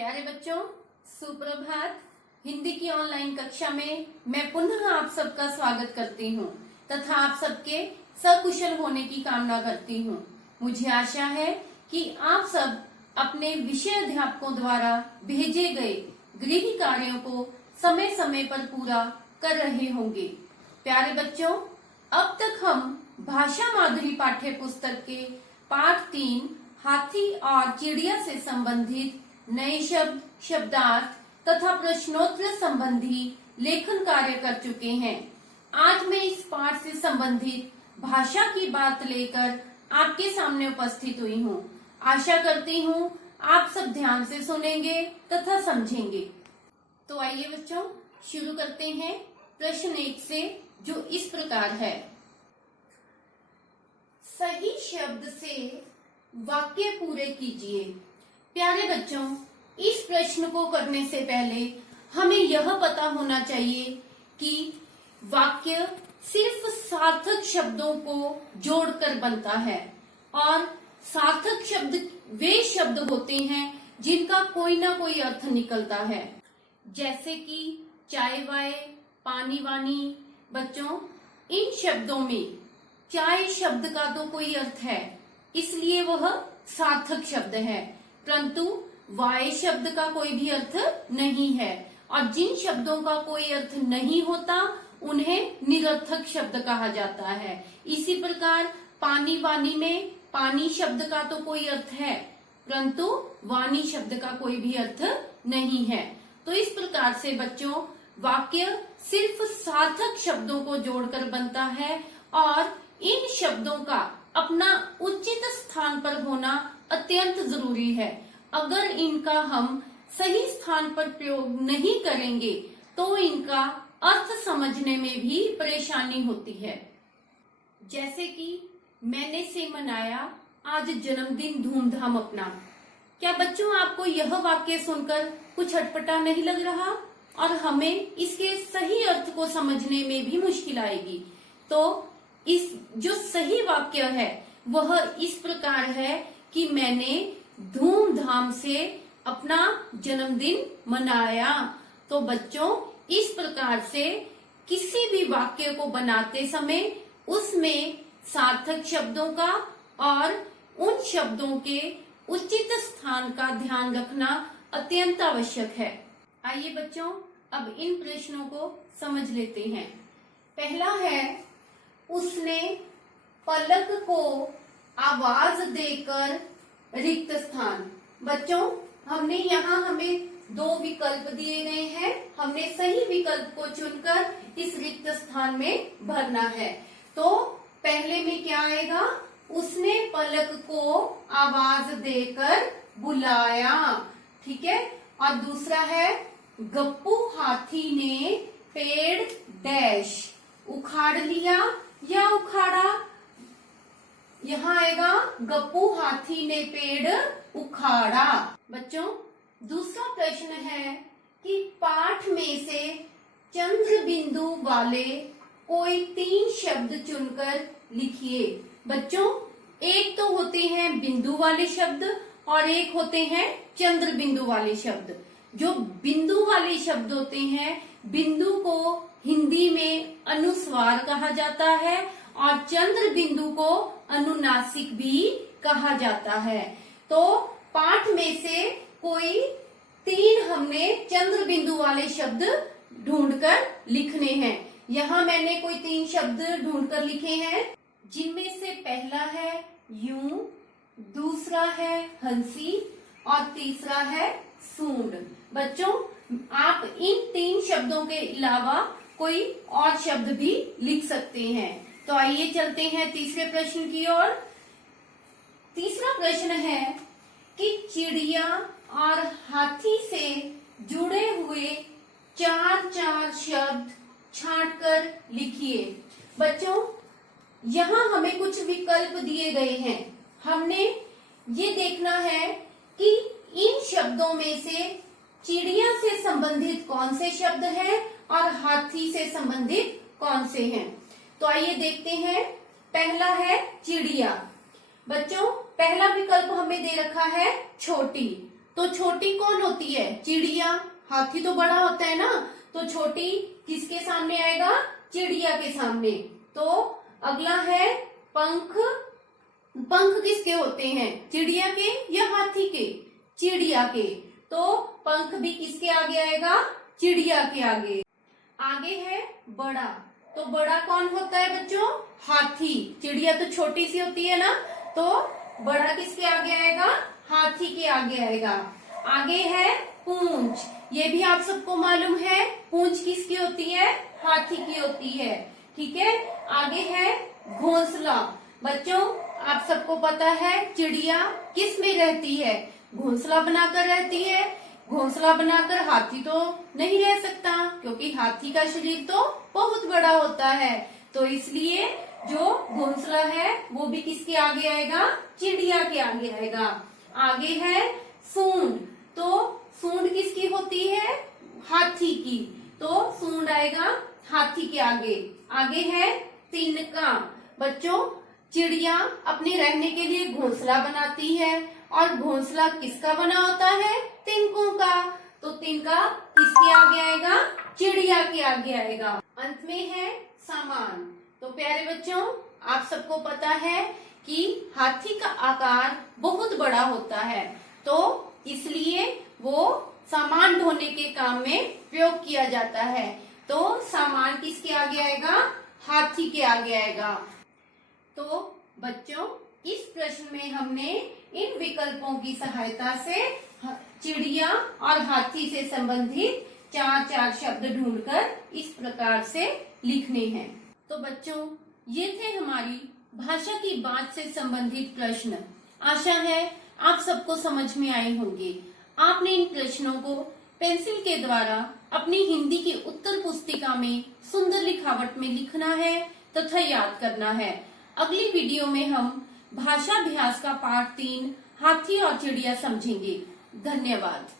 प्यारे बच्चों, सुप्रभात। हिंदी की ऑनलाइन कक्षा में मैं पुनः आप सबका स्वागत करती हूँ तथा आप सबके सकुशल होने की कामना करती हूँ। मुझे आशा है कि आप सब अपने विषय अध्यापकों द्वारा भेजे गए गृह कार्यों को समय समय पर पूरा कर रहे होंगे। प्यारे बच्चों, अब तक हम भाषा माधुरी पाठ्य पुस्तक के पाठ 3 हाथी और चिड़िया से संबंधित नए शब्द, शब्दार्थ तथा प्रश्नोत्तर संबंधी लेखन कार्य कर चुके हैं। आज मैं इस पाठ से संबंधित भाषा की बात लेकर आपके सामने उपस्थित हुई हूँ। आशा करती हूँ आप सब ध्यान से सुनेंगे तथा समझेंगे। तो आइए बच्चों, शुरू करते हैं प्रश्न 1 से, जो इस प्रकार है। सही शब्द से वाक्य पूरे कीजिए। प्यारे बच्चों, इस प्रश्न को करने से पहले हमें यह पता होना चाहिए कि वाक्य सिर्फ सार्थक शब्दों को जोड़कर बनता है और सार्थक शब्द वे शब्द होते हैं जिनका कोई ना कोई अर्थ निकलता है, जैसे कि चाय वाय, पानी वानी। बच्चों, इन शब्दों में चाय शब्द का तो कोई अर्थ है, इसलिए वह सार्थक शब्द है, परंतु वाय शब्द का कोई भी अर्थ नहीं है। और जिन शब्दों का कोई अर्थ नहीं होता उन्हें निरर्थक शब्द कहा जाता है। इसी प्रकार पानी वानी में पानी शब्द का तो कोई अर्थ है, परंतु वाणी शब्द का कोई भी अर्थ नहीं है। तो इस प्रकार से बच्चों, वाक्य सिर्फ सार्थक शब्दों को जोड़कर बनता है और इन शब्दों का अपना उचित स्थान पर होना अत्यंत जरूरी है। अगर इनका हम सही स्थान पर प्रयोग नहीं करेंगे तो इनका अर्थ समझने में भी परेशानी होती है। जैसे कि मैंने से मनाया आज जन्मदिन धूमधाम अपना। क्या बच्चों, आपको यह वाक्य सुनकर कुछ अटपटा नहीं लग रहा? और हमें इसके सही अर्थ को समझने में भी मुश्किल आएगी। तो इस जो सही वाक्य है वह इस प्रकार है कि मैंने धूमधाम से अपना जन्मदिन मनाया। तो बच्चों, इस प्रकार से किसी भी वाक्य को बनाते समय उसमें सार्थक शब्दों का और उन शब्दों के उचित स्थान का ध्यान रखना अत्यंत आवश्यक है। आइए बच्चों, अब इन प्रश्नों को समझ लेते हैं। पहला है, उसने पलक को आवाज देकर रिक्त स्थान। बच्चों, हमने यहाँ हमें 2 विकल्प दिए गए हैं, हमने सही विकल्प को चुनकर इस रिक्त स्थान में भरना है। तो पहले में क्या आएगा? उसने पलक को आवाज देकर बुलाया। ठीक है। और दूसरा है, गप्पू हाथी ने पेड़ डैश उखाड़ लिया या उखाड़ा। यहाँ आएगा गप्पू हाथी ने पेड़ उखाड़ा। बच्चों, दूसरा प्रश्न है कि पाठ में से चंद्र बिंदु वाले कोई 3 शब्द चुनकर लिखिए। बच्चों, एक तो होते हैं बिंदु वाले शब्द और एक होते हैं चंद्र बिंदु वाले शब्द। जो बिंदु वाले शब्द होते हैं, बिंदु को हिंदी में अनुस्वार कहा जाता है और चंद्र बिंदु को अनुनासिक भी कहा जाता है। तो पाठ में से कोई 3 हमने चंद्र बिंदु वाले शब्द ढूंढकर लिखने हैं। यहाँ मैंने कोई 3 शब्द ढूंढकर लिखे हैं, जिनमें से पहला है यूं, दूसरा है हंसी और तीसरा है सूंड। बच्चों, आप इन 3 शब्दों के अलावा कोई और शब्द भी लिख सकते हैं। तो आइए चलते हैं तीसरे प्रश्न की ओर। तीसरा प्रश्न है कि चिड़िया और हाथी से जुड़े हुए 4 शब्द छांटकर लिखिए। बच्चों, यहाँ हमें कुछ विकल्प दिए गए हैं। हमने ये देखना है कि इन शब्दों में से चिड़िया से संबंधित कौन से शब्द हैं और हाथी से संबंधित कौन से हैं। तो आइए देखते हैं। पहला है चिड़िया। बच्चों, पहला विकल्प हमें दे रखा है छोटी तो छोटी कौन होती है? चिड़िया। हाथी तो बड़ा होता है ना, तो छोटी किसके सामने आएगा? चिड़िया के सामने। तो अगला है पंख। पंख किसके होते हैं? चिड़िया के या हाथी के? चिड़िया के। तो पंख भी किसके आगे आएगा? चिड़िया के आगे। आगे है बड़ा। तो बड़ा कौन होता है बच्चों? हाथी। चिड़िया तो छोटी सी होती है ना, तो बड़ा किसके आगे आएगा? हाथी के आगे आएगा। आगे है पूंछ। ये भी आप सबको मालूम है, पूंछ किसकी होती है? हाथी की होती है। ठीक है। आगे है घोंसला। बच्चों आप सबको पता है चिड़िया किस में रहती है? घोंसला बनाकर रहती है। घोंसला बनाकर हाथी तो नहीं रह सकता, क्योंकि हाथी का शरीर तो बहुत बड़ा होता है। तो इसलिए जो घोंसला है वो भी किसके आगे आएगा? चिड़िया के आगे आएगा। आगे है सूंड। तो सूंड किसकी होती है? हाथी की। तो सूंड आएगा हाथी के आगे। आगे है तिनका। बच्चों चिड़िया अपने रहने के लिए घोंसला बनाती है, और घोंसला किसका बना होता है? तिनकों का। तो तिनका किसके आगे आएगा? चिड़िया के आगे आएगा। अंत में है सामान। तो प्यारे बच्चों आप सबको पता है कि हाथी का आकार बहुत बड़ा होता है, तो इसलिए वो सामान ढोने के काम में प्रयोग किया जाता है। तो सामान किसके आगे आएगा? हाथी के आगे आएगा। तो बच्चों इस प्रश्न में हमने इन विकल्पों की सहायता से चिड़िया और हाथी से संबंधित 4 शब्द ढूंढकर इस प्रकार से लिखने हैं। तो बच्चों ये थे हमारी भाषा की बात से संबंधित प्रश्न। आशा है आप सबको समझ में आए होंगे। आपने इन प्रश्नों को पेंसिल के द्वारा अपनी हिंदी की उत्तर पुस्तिका में सुंदर लिखावट में लिखना है तथा याद करना है। अगली वीडियो में हम भाषाभ्यास का पाठ 3 हाथी और चिड़िया समझेंगे। धन्यवाद।